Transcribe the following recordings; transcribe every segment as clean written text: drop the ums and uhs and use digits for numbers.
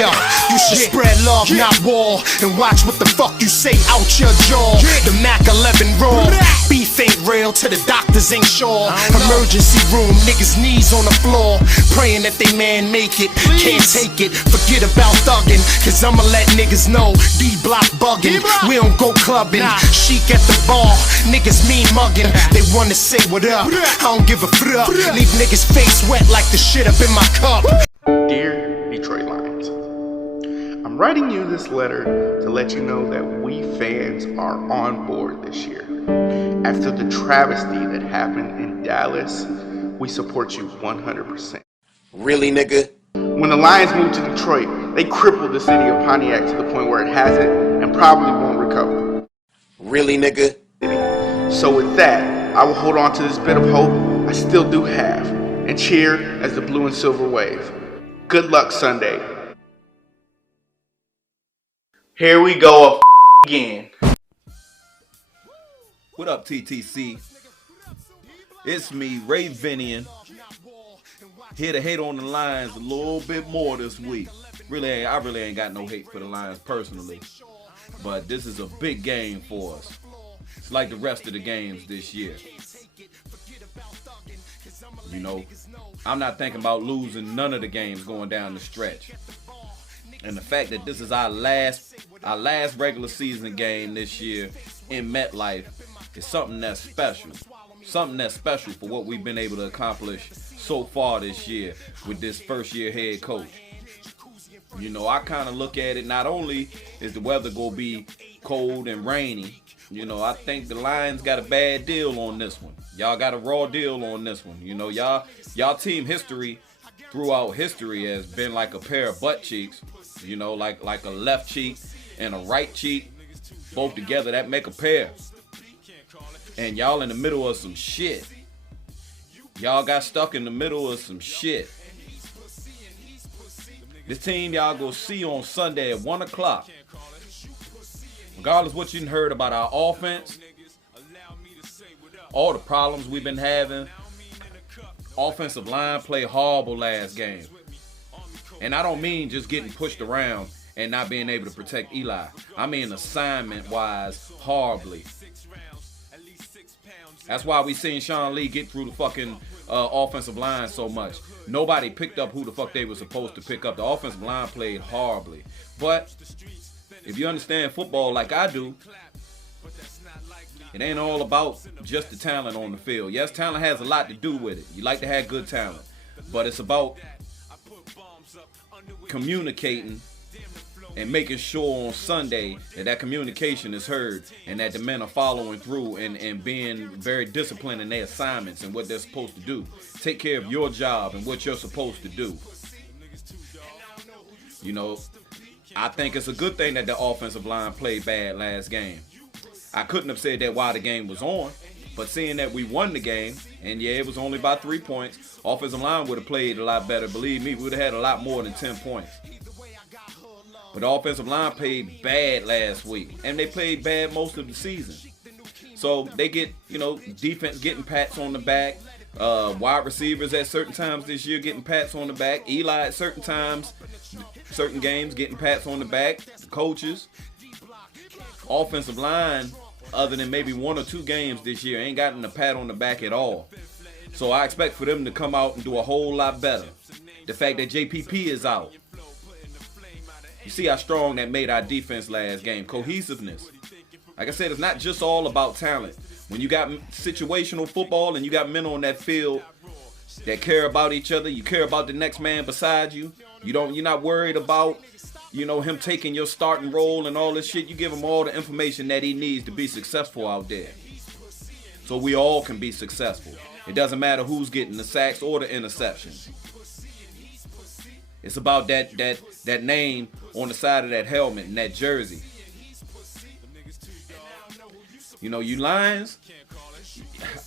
Yo, you should spread love, not war, and watch what the fuck you say out your jaw. The Mac 11 raw, beef ain't real till the doctors ain't sure. Emergency room, niggas knees on the floor, praying that they man make it. Can't take it, forget about thugging, cause I'ma let niggas know D-block bugging. We don't go clubbing, chic at the bar, niggas mean mugging. They wanna say what up, I don't give a fuck. Leave niggas face wet like the shit up in my cup. Dear Detroit Lions, I'm writing you this letter to let you know that we fans are on board this year. After the travesty that happened in Dallas, we support you 100%. Really, nigga? When the Lions moved to Detroit, they crippled the city of Pontiac to the point where it hasn't and probably won't recover. Really, nigga? So with that, I will hold on to this bit of hope I still do have and cheer as the blue and silver wave. Good luck Sunday. Here we go again. What up, TTC? It's me, Ray Vinian, here to hate on the Lions a little bit more this week. I really ain't got no hate for the Lions personally, but this is a big game for us. It's like the rest of the games this year. You know, I'm not thinking about losing none of the games going down the stretch. And the fact that this is our last regular season game this year in Metlife is something that's special. Something that's special for what we've been able to accomplish so far this year with this first year head coach. You know, I kind of look at it, not only is the weather going to be cold and rainy, you know, I think the Lions got a bad deal on this one. Y'all got a raw deal on this one. You know, y'all team history throughout history has been like a pair of butt cheeks. You know, like a left cheek and a right cheek, both together, that make a pair. And y'all in the middle of some shit. Y'all got stuck in the middle of some shit. This team y'all go see on Sunday at 1 o'clock. Regardless of what you heard about our offense, all the problems we've been having, offensive line played horrible last game. And I don't mean just getting pushed around and not being able to protect Eli. I mean assignment-wise, horribly. That's why we seen Sean Lee get through the fucking offensive line so much. Nobody picked up who the fuck they were supposed to pick up. The offensive line played horribly. But if you understand football like I do, it ain't all about just the talent on the field. Yes, talent has a lot to do with it. You like to have good talent. But it's about communicating and making sure on Sunday that communication is heard and that the men are following through and being very disciplined in their assignments and what they're supposed to do. Take care of your job and what you're supposed to do. You know, I think it's a good thing that the offensive line played bad last game. I couldn't have said that while the game was on, but seeing that we won the game, and yeah, it was only by 3 points, offensive line would have played a lot better. Believe me, we would have had a lot more than 10 points. But the offensive line played bad last week, and they played bad most of the season. So they get, you know, defense getting pats on the back, wide receivers at certain times this year getting pats on the back, Eli at certain times, certain games getting pats on the back, coaches. Offensive line, other than maybe 1 or 2 games this year, ain't gotten a pat on the back at all. So I expect for them to come out and do a whole lot better. The fact that JPP is out. You see how strong that made our defense last game. Cohesiveness. Like I said, it's not just all about talent. When you got situational football and you got men on that field that care about each other, you care about the next man beside you. You're not worried about, you know, him taking your starting role and all this shit. You give him all the information that he needs to be successful out there. So we all can be successful. It doesn't matter who's getting the sacks or the interceptions. It's about that name on the side of that helmet and that jersey. You know, you Lions,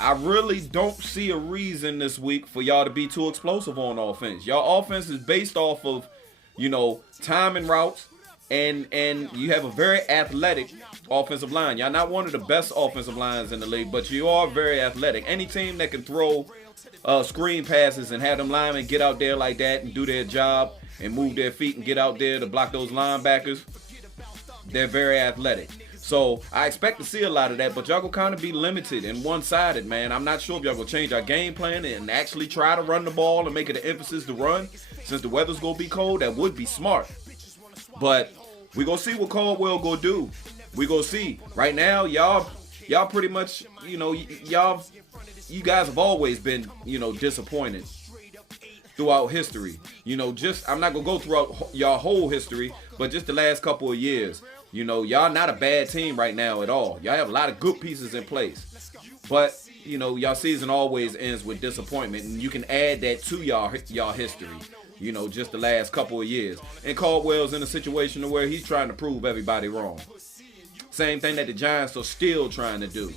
I really don't see a reason this week for y'all to be too explosive on offense. Y'all offense is based off of, you know, timing routes, and you have a very athletic offensive line. Y'all not one of the best offensive lines in the league, but you are very athletic. Any team that can throw screen passes and have them linemen get out there like that and do their job and move their feet and get out there to block those linebackers. They're very athletic. So I expect to see a lot of that, but y'all gonna kind of be limited and one-sided, man. I'm not sure if y'all gonna change our game plan and actually try to run the ball and make it an emphasis to run. Since the weather's gonna be cold, that would be smart. But we gonna see what Caldwell gonna do. We gonna see. Right now, y'all pretty much, you guys have always been, disappointed throughout history. I'm not gonna go throughout y'all whole history, but just the last couple of years. Y'all not a bad team right now at all. Y'all have a lot of good pieces in place. But, y'all season always ends with disappointment, and you can add that to y'all history. Just the last couple of years. And Caldwell's in a situation where he's trying to prove everybody wrong. Same thing that the Giants are still trying to do.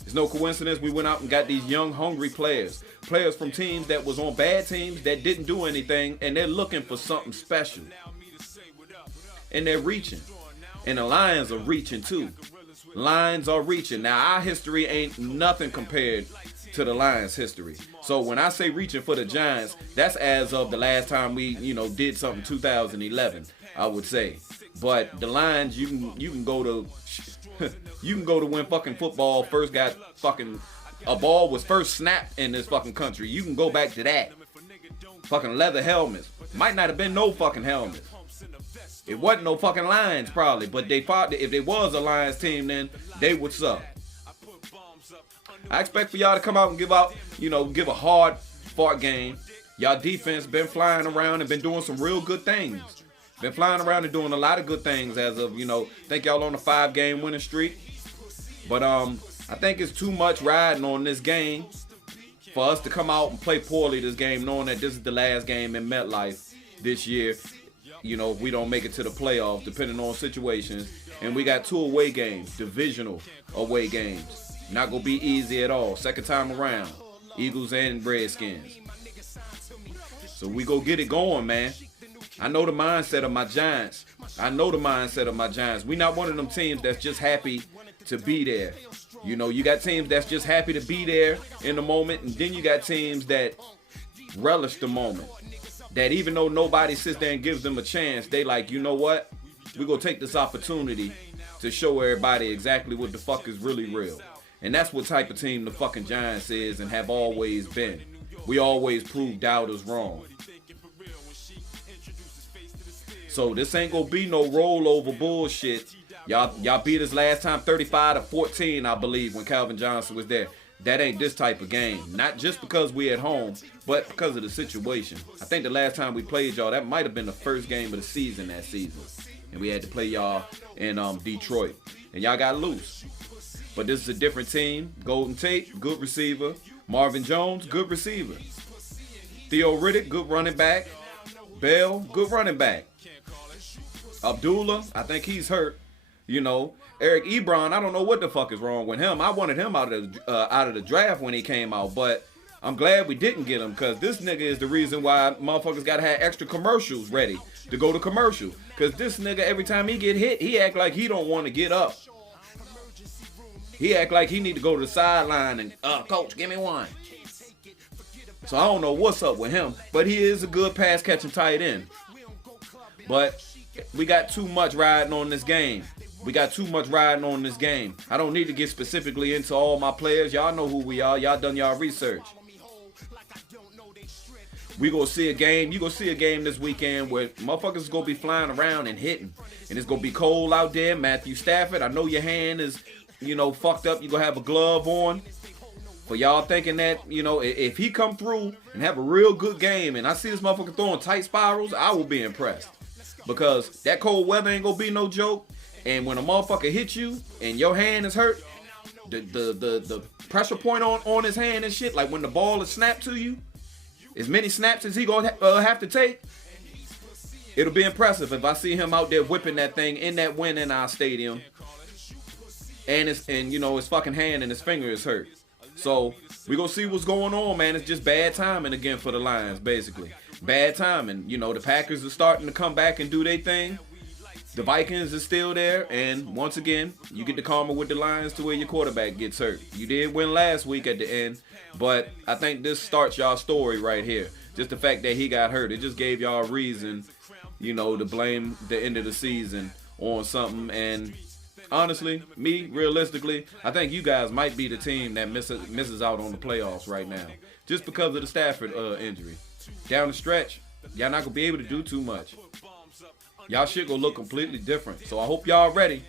It's no coincidence we went out and got these young, hungry players. Players from teams that was on bad teams that didn't do anything, and they're looking for something special. And they're reaching. And the Lions are reaching too. Lions are reaching. Now, our history ain't nothing compared to the Lions' history. So when I say reaching for the Giants, that's as of the last time we, did something 2011, I would say. But the Lions, you can go to you can go to when fucking football first got fucking a ball was first snapped in this fucking country. You can go back to that. Fucking leather helmets. Might not have been no fucking helmets. It wasn't no fucking Lions probably, but they fought. If they was a Lions team, then they would suck. I expect for y'all to come out and give a hard fought game. Y'all defense been flying around and been doing some real good things. Been flying around and doing a lot of good things as of, think y'all on a 5-game winning streak. But I think it's too much riding on this game for us to come out and play poorly this game, knowing that this is the last game in MetLife this year. If we don't make it to the playoffs, depending on situations. And we got 2 away games, divisional away games. Not going to be easy at all. Second time around, Eagles and Redskins. So we go get it going, man. I know the mindset of my Giants. We not one of them teams that's just happy to be there. You got teams that's just happy to be there in the moment. And then you got teams that relish the moment. That even though nobody sits there and gives them a chance, they like, you know what? We're going to take this opportunity to show everybody exactly what the fuck is really real. And that's what type of team the fucking Giants is and have always been. We always prove doubters wrong. So this ain't going to be no rollover bullshit. Y'all beat us last time 35-14, I believe, when Calvin Johnson was there. That ain't this type of game. Not just because we at home, but because of the situation. I think the last time we played y'all, that might have been the first game of the season that season. And we had to play y'all in Detroit. And y'all got loose. But this is a different team. Golden Tate, good receiver. Marvin Jones, good receiver. Theo Riddick, good running back. Bell, good running back. Abdullah, I think he's hurt. Eric Ebron, I don't know what the fuck is wrong with him. I wanted him out of the draft when he came out, but I'm glad we didn't get him because this nigga is the reason why motherfuckers gotta have extra commercials ready to go to commercial. Because this nigga, every time he get hit, he act like he don't want to get up. He act like he need to go to the sideline and, coach, give me one. So I don't know what's up with him, but he is a good pass catching tight end. But we got too much riding on this game. I don't need to get specifically into all my players. Y'all know who we are. Y'all done y'all research. We gonna see a game. You gonna see a game this weekend where motherfuckers is gonna be flying around and hitting. And it's gonna be cold out there. Matthew Stafford, I know your hand is, fucked up. You gonna have a glove on. For y'all thinking that, if he come through and have a real good game and I see this motherfucker throwing tight spirals, I will be impressed. Because that cold weather ain't gonna be no joke. And when a motherfucker hits you and your hand is hurt, the pressure point on his hand and shit, like when the ball is snapped to you, as many snaps as he gonna have to take, it'll be impressive if I see him out there whipping that thing in that wind in our stadium. And his fucking hand and his finger is hurt. So we gonna see what's going on, man. It's just bad timing again for the Lions, basically. Bad timing. The Packers are starting to come back and do their thing. The Vikings are still there, and once again, you get the karma with the Lions to where your quarterback gets hurt. You did win last week at the end, but I think this starts y'all story right here. Just the fact that he got hurt, it just gave y'all a reason to blame the end of the season on something. And honestly, realistically, I think you guys might be the team that misses out on the playoffs right now, just because of the Stafford injury. Down the stretch, y'all not gonna be able to do too much. Y'all shit gonna look completely different. So I hope y'all ready.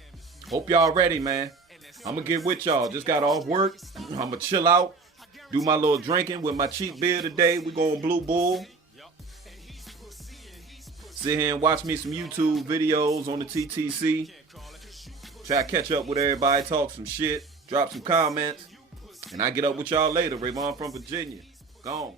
Hope y'all ready, man. I'm gonna get with y'all. Just got off work. I'm gonna chill out, do my little drinking with my cheap beer today. We going Blue Bull. Sit here and watch me some YouTube videos on the TTC. Try to catch up with everybody, talk some shit, drop some comments, and I get up with y'all later. Rayvon from Virginia. Gone.